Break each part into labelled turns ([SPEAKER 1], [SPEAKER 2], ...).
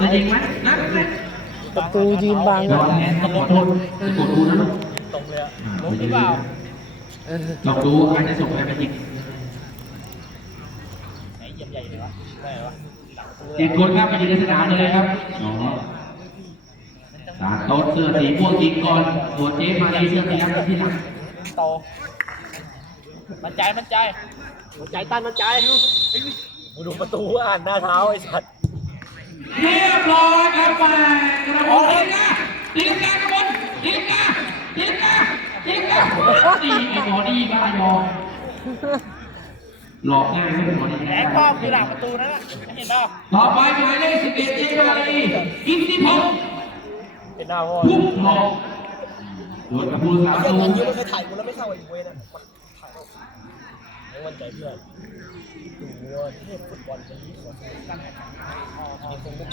[SPEAKER 1] จะยิงไหมนั่นเลย
[SPEAKER 2] ประตูยืนบัง
[SPEAKER 1] ระ
[SPEAKER 2] อะ
[SPEAKER 1] วังแขนขอโทษกดดูนะลูก
[SPEAKER 3] ตรงเลยอะ
[SPEAKER 1] อ่า
[SPEAKER 3] ลงหรือเปล่า
[SPEAKER 2] เออ
[SPEAKER 1] ลองดูใครจะส่งใครไปยิง
[SPEAKER 3] ไหนเยี่ยมใหญ่เลยวะได้เหรอวะหลังตัว
[SPEAKER 1] อีกคนครับไปยิงในสนามเลยครับอ๋อสาโต๊ดเสื้อสีม่วงยิงก่อนส่วนเจ๊มาลีเสื้อสีดำที่หลัง
[SPEAKER 3] โตมันใจมันใจ มันใจตั้นมันใจมึงดูประตูอ่านหน้าเท้าไอ้สัตว์
[SPEAKER 1] เรียบร้อยครับไปกระโดดตีกาตีกากระบนตีกาตีกาตีกาตีไอ้หมอดีบ้ายอหลอกง่ายไม่เป็นหมอดี
[SPEAKER 3] แอ
[SPEAKER 1] แน่
[SPEAKER 3] คพ่อคือหลังประตูนั่นน่ะเห็นเปล่า
[SPEAKER 1] ต่อไปหมายเลขสิบเอ็ดเจ๊มาลีกิตติพงศ์
[SPEAKER 3] เห็นหน้าพ่อ
[SPEAKER 1] พุ่มทองโดนกระพูสาม
[SPEAKER 3] เรื่
[SPEAKER 1] ตู
[SPEAKER 3] องมันเยอะมันเคยถ่ายกูแล้วไม่เข้าไอ้เว้ยนะถ่ายไมั่นใจเพื่อนดูว่าเทพฟุตบอลคนนี้ขอตั้งแต่มีคนก็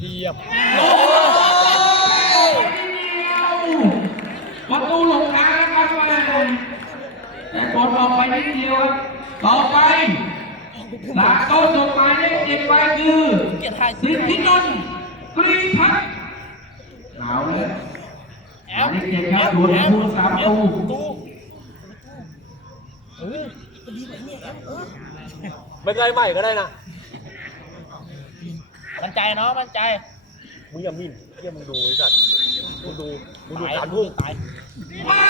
[SPEAKER 3] เรียบ
[SPEAKER 1] ประตูหลงทางครับแต่กดออกไปนิดเดียวต่อไปหลักต๊ะส่งหมายเลขเจ็ดไปคือ
[SPEAKER 3] เกียรติถ่าย
[SPEAKER 1] สิทธินนท์กรีพัฒน์เอาเลย หมาย
[SPEAKER 3] ล
[SPEAKER 1] เลขเจ็ดครับโดนกระพูสามตู
[SPEAKER 3] ตูเออไม่ไกลใหม่ก็ได้นะมันใจเนาะมันใจมึงอย่ามิ่นเยี่ยมึงดูไอ้สัตว์มึงดูมึงดูการพุ่งตาย
[SPEAKER 1] มา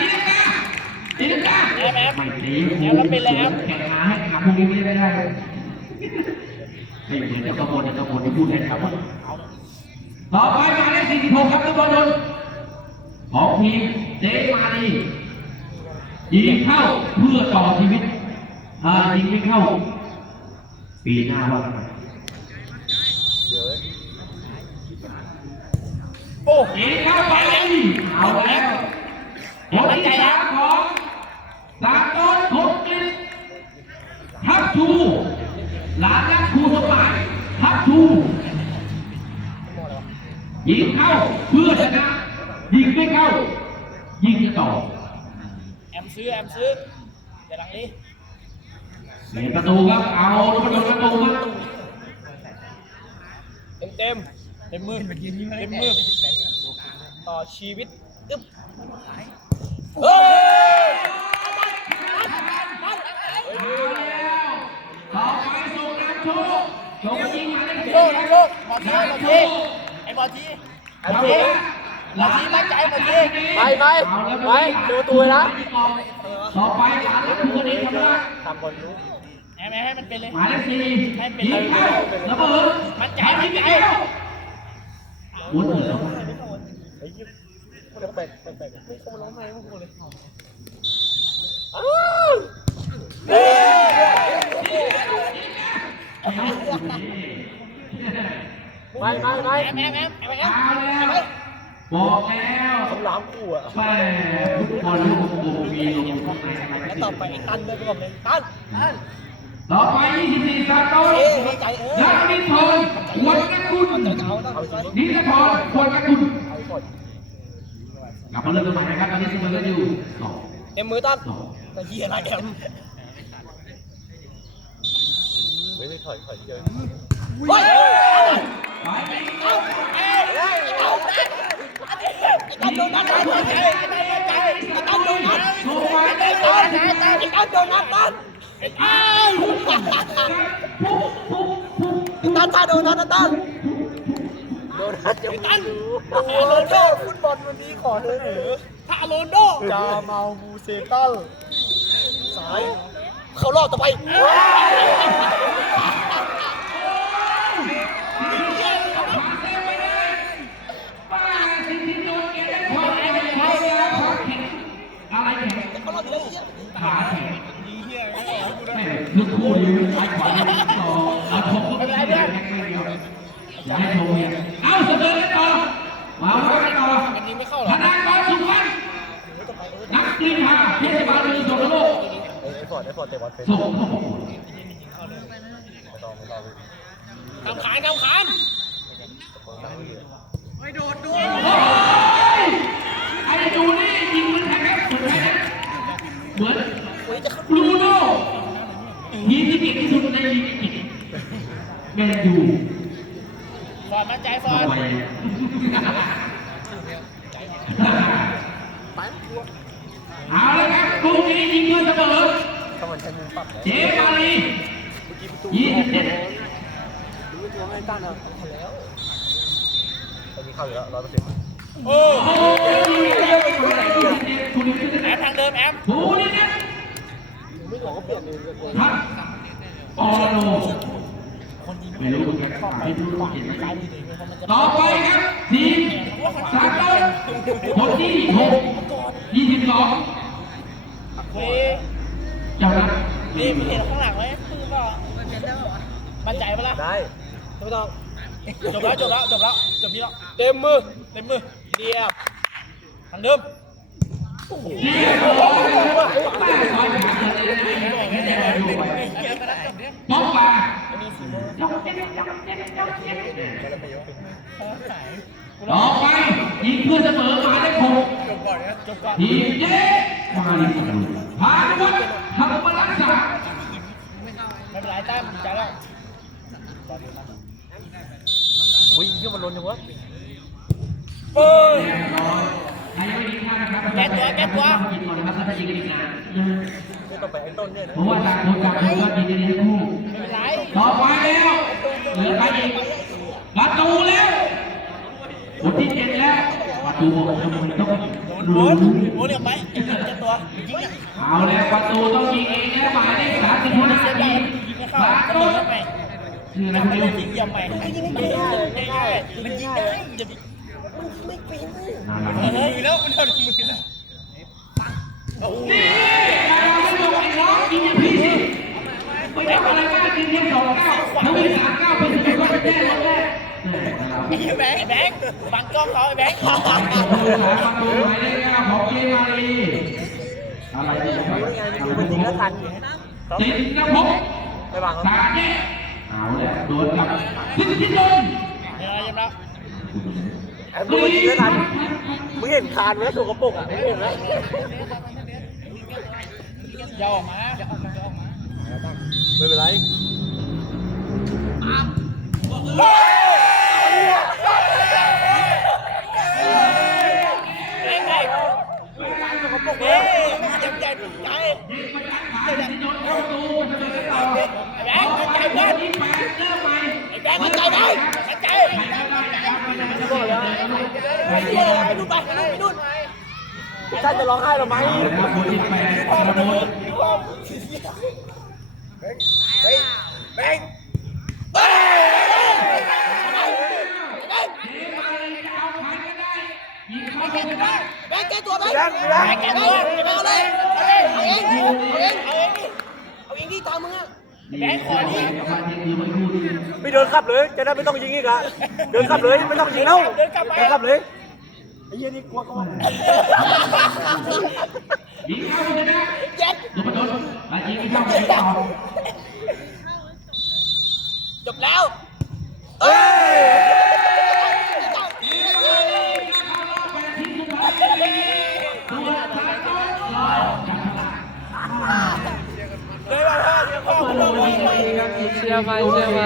[SPEAKER 1] ตีลังกาตีลังกา
[SPEAKER 3] แอมแอม
[SPEAKER 1] ไม่ตี
[SPEAKER 3] แอมแล้วเป็นเลยแอม
[SPEAKER 1] แข่งขาให้ขาพวกนี้ไม่ได้ได้เลยไม่เหมือนเจ้ากระบวนเจ้ากระบวนที่พูดแทนครับต่อไปหมายเลขสี่สิบหกครับทุกคนน ของทีมเจมาลียิงเข้าเพื่อต่อชีวิตอ่ายิงไม่เข้า ปีหน้าว่า
[SPEAKER 3] โอ้
[SPEAKER 1] ยิงเข้าไปเอาแล้วคนที่สามของสามต้นพงกฤษทับชูหลานรักครูสมัยทับชูยิงเข้าเพื่อชนะยิงไม่เข้า ยิงจะต่อ
[SPEAKER 3] แอม ซื้อแอมซื้อเดี๋ยวหลังนี้
[SPEAKER 1] เสียประตูครับเอาประตูประตูครับ
[SPEAKER 3] เต็มเต็มเต็มมือเต็มมือต่อชีวิตอึ๊บเฮ้ย
[SPEAKER 1] ต่อไปส่งน้ำโชคโชคยิงมาได้
[SPEAKER 3] โชคโชคบอลทีบอลทีไอ้บอลทีบอลที บอลทีมั่นใจบอลทีไปไปไปดูตัวนะ
[SPEAKER 1] ต่อไปหลานรักครูนี้ทำได้
[SPEAKER 3] ทำบอลรู้แอมให้มันเป็นเลย
[SPEAKER 1] หมายเลขสี่
[SPEAKER 3] ให้เป็น
[SPEAKER 1] ยิงเข้าระเบิด
[SPEAKER 3] มั่นใจมั่นใจ
[SPEAKER 1] วุ้นเลย
[SPEAKER 3] ไอ้ยี่แปลกแปลกแปลกไม่เข้ามาร้องไห้พวกกูเลยไม่ไม่ไม่แอมแอมแอมแอมแอ
[SPEAKER 1] เอา
[SPEAKER 3] ม
[SPEAKER 1] แล้ว บอกแล้ว
[SPEAKER 3] คำรามกูอะ
[SPEAKER 1] แม่ฟุตบอลลูกโป่งมีลงอยู่ข้างในอะไร
[SPEAKER 3] แล้วต่อไปไอ้ตันเดินไปบอกเลยตันตัน
[SPEAKER 1] ต่อไป 24ซาโต้
[SPEAKER 3] เอ้ยให้ใจเออ
[SPEAKER 1] ยักษ์นิพนธ์ควรกระกุล
[SPEAKER 3] เอาใจเอาเอาใจ
[SPEAKER 1] นิพนธ์ควรกระกุล
[SPEAKER 3] เอาก่อน
[SPEAKER 1] กลับมาเริ่มกันใหม่นะครับตอนนี้เสมอกันอยู่สอง
[SPEAKER 3] เต็มมือตัน
[SPEAKER 1] สอง
[SPEAKER 3] ตะเกียอะไรแอมไม่ได้ถอยถอยเดียวเฮ้ย
[SPEAKER 1] ไปไป
[SPEAKER 3] เอาเอ้ยเอาไอ้ตัน โดนัดไอ้ตันใจไอ้ตันใจไอ้ตันโดนนัด
[SPEAKER 1] โชว์ไป
[SPEAKER 3] ไอ้ตันไอ้ตันไอ้ตันโดนัดตันไอ้ตัน
[SPEAKER 1] ปุ๊บปุ๊บปุ๊บ
[SPEAKER 3] ไอ้ตันถ้าโดนัดนะตันโดนัดจะตันโรนลโดฟุตบอลวันนี้ขอเสนอถ้าโรนลโดจาเมาบูเซตัลสาย เขารอบต่อไป
[SPEAKER 1] ขาแข็ง
[SPEAKER 3] ไม่เลย
[SPEAKER 1] นึกคู่ยืนซ้ายขวาต่อเอาชมก็ไม่ได้แข่งไม่เดียอย่าให้ชมเนี่ยเอาเสมอกันต่อมาว่ากันต่อ
[SPEAKER 3] อันน่าหร
[SPEAKER 1] ธ
[SPEAKER 3] อ
[SPEAKER 1] นากรสุวรรณนักกรีฑาเทศบาลเมืองสกลโลก
[SPEAKER 3] ไอ้ฟอร์ดไอ้ฟอร์เตะบอลเป็น
[SPEAKER 1] ส่งเข้าประกวด
[SPEAKER 3] กำขานกำขาน
[SPEAKER 1] โอ้ยไอ้ดูนี่ เหมือนใครนะเหมือน
[SPEAKER 3] วันนี้จะเข้า
[SPEAKER 1] บรูโน่ยิงแมนยู
[SPEAKER 3] ฟอร์ดมั่นใจฟอร์ด
[SPEAKER 1] ทำไมเอาละครับลูกนี้ยิงเพื่อเสมอเจมารียี่สิบเจ็ด
[SPEAKER 3] รู้ตัวไม่ตั้งนะทำแล้วตอนนี้เข้าอยู่แล้วร้อยเปอร์เซ็นต์
[SPEAKER 1] โอ้โห
[SPEAKER 3] แอมทางเดิมแอม
[SPEAKER 1] ผู้นี่นะ
[SPEAKER 3] ไม่บอกเปลี่ยนเลย
[SPEAKER 1] พัดปอโลไม่รู้เหมือนกันไม่รู้ว่าเห็นไหมต่อไปครับทีมสามต้นคนที่หกยี่สิบสอง
[SPEAKER 3] เฮ้ย
[SPEAKER 1] เจ้านะ
[SPEAKER 3] นี่มีเห็นข้างหลังไหมคือเปล่ามั่นใจปะล่ะได้ไม่ต้องจบแล้วจบแล้วจบแล้วจบนี้แล้วเต็มมือเต็มมือเรียบ ทางเดิม
[SPEAKER 1] เรียบร้อยแม่ร้อยขาดเลยนะไม่ได้ดูไปป๊อกมาต่อไปยิงเพื่อเสมอหมายเลขหก
[SPEAKER 3] จบก่อนนะจบก่อน
[SPEAKER 1] ทีมเย้มาลีพานุวัน์ธรรมรักษา
[SPEAKER 3] ไม่เป็นไรแต้มใจแล้ววิ่งขึ้นมาล้นอยู่วะเฮ้ย
[SPEAKER 1] เรียบร้อยใครยังไม่ยิงท่านะครับ
[SPEAKER 3] แก้ตัวแก้ตัว
[SPEAKER 1] ยิงก่อนนะครับถ้าจะยิงกันอีกนาน
[SPEAKER 3] ไม่ต้องไปไอ้ต้นเนี่ยนะ
[SPEAKER 1] เพราะว่าต่างคนต่างคนก็ยิงกันดีทั้งคู่
[SPEAKER 3] ไม่เป็นไร
[SPEAKER 1] ต่อไปแล้วเหลือใครอีกประตูแล้วคนที่เจ็ดแล้วประตูบอกทำไมต้อง
[SPEAKER 3] โด
[SPEAKER 1] รู้
[SPEAKER 3] นโอ้เนี่ยไปไอ้ต้นเจ็บตัวยิงอะ
[SPEAKER 1] เอาแล้วประตูต้องยิงเองแล้วหมายเลขสามสิบห้า
[SPEAKER 3] เสียดา
[SPEAKER 1] ที
[SPEAKER 3] ย
[SPEAKER 1] ม
[SPEAKER 3] ยิงไม่เข้า
[SPEAKER 1] สาม
[SPEAKER 3] กระโด
[SPEAKER 1] ต้
[SPEAKER 3] ด
[SPEAKER 1] น
[SPEAKER 3] ทำไม
[SPEAKER 1] ชื่ออะไร
[SPEAKER 3] มัน
[SPEAKER 1] ไม่
[SPEAKER 3] จะ
[SPEAKER 1] รู้
[SPEAKER 3] ยิงยังไงยิงไม่ได้ไม่ได้มันยิงได้จะไม่เป็น
[SPEAKER 1] น่ารัก
[SPEAKER 3] เฮ้ยแล้ว มันโดนมือแล้ว
[SPEAKER 1] นี่มาไม่ลงไอ้น้องยิงอย่างพี่สิไม่ได้อะไรมากยิงแค่สองเก้าถ้ามีสามเก้าเป็นสิบก็เป็นแน่นอนแน่แน่นะครับ
[SPEAKER 3] ไอ้แบงค์ไอ้แบงค์บังกล้องเขาไอ้แบงค์
[SPEAKER 1] ต่อไปประตูสามประตูหมายเลขเก้าของเจมารีอะไรเนี่ยมันยิงแล้วทันติดนะพบ
[SPEAKER 3] ไม่บัง
[SPEAKER 1] สาดเนี่ยเอาแล้วโดนกับทิศทิศลม
[SPEAKER 3] เดี๋ยวเราจะรับ
[SPEAKER 1] ไอ้มึงยิงแล้วทัน
[SPEAKER 3] มึงเห็นคานไหมสกปรกอะมึงเห็นไหมอย่าออกมาอย่าออกมาอย่าออกมาไม่เป็นไรเฮ้ยเฮ้ยสกปรกเฮ้ยเจ็บใจปวดใจ
[SPEAKER 1] ยิงมาจากขาที่โดนเข้าประตูจะเดินต่อ
[SPEAKER 3] ไอ้แบงค์มั่นใจเพื่อน
[SPEAKER 1] ที่แปดเริ่มใหม่
[SPEAKER 3] ไอ้แบงค์มั่นใจไหมมั่นใจ
[SPEAKER 1] ใครก็ได้นะครับไม่ได้ไม่ได้
[SPEAKER 3] ไป
[SPEAKER 1] ก็ได้
[SPEAKER 3] นู่นไปนู่นท่านจะร้องไห้หรือไม่
[SPEAKER 1] เอาละครับคนที่แปดกระโดด
[SPEAKER 3] เฮ้ยแบงค์เฮ้ย
[SPEAKER 1] เจมารีจะเอาใครก็ได้ยิงเข้าไปก็ได้
[SPEAKER 3] แบงค์แก้ตัวไหมแบงค์แบงค์แก้ตัวเอาเลยเอาเลยเอาเองเอาเองเอาเองเอาเองดิตามมึงอะแบงค์ขอดิ
[SPEAKER 1] มาเทคือไม่
[SPEAKER 4] ไม่เดินขับเลย จะได้ไม่ต้องยิงอีกอะเดินขับเลยไม่ต้องยิงแล้ว
[SPEAKER 3] เดินกลับไป
[SPEAKER 4] เดินขับเลย
[SPEAKER 1] ยิงเข้าไปนะ
[SPEAKER 3] เย็ด
[SPEAKER 1] ลูกประตูมายิงเข้าไปต่อ
[SPEAKER 3] จบแล้วเอ้ย
[SPEAKER 1] ตัวทางต้นรอจับฉลาก
[SPEAKER 3] เลยว่าพ่อเดี๋ยวพ่อ
[SPEAKER 2] เชื่อไหมเชื่อไหม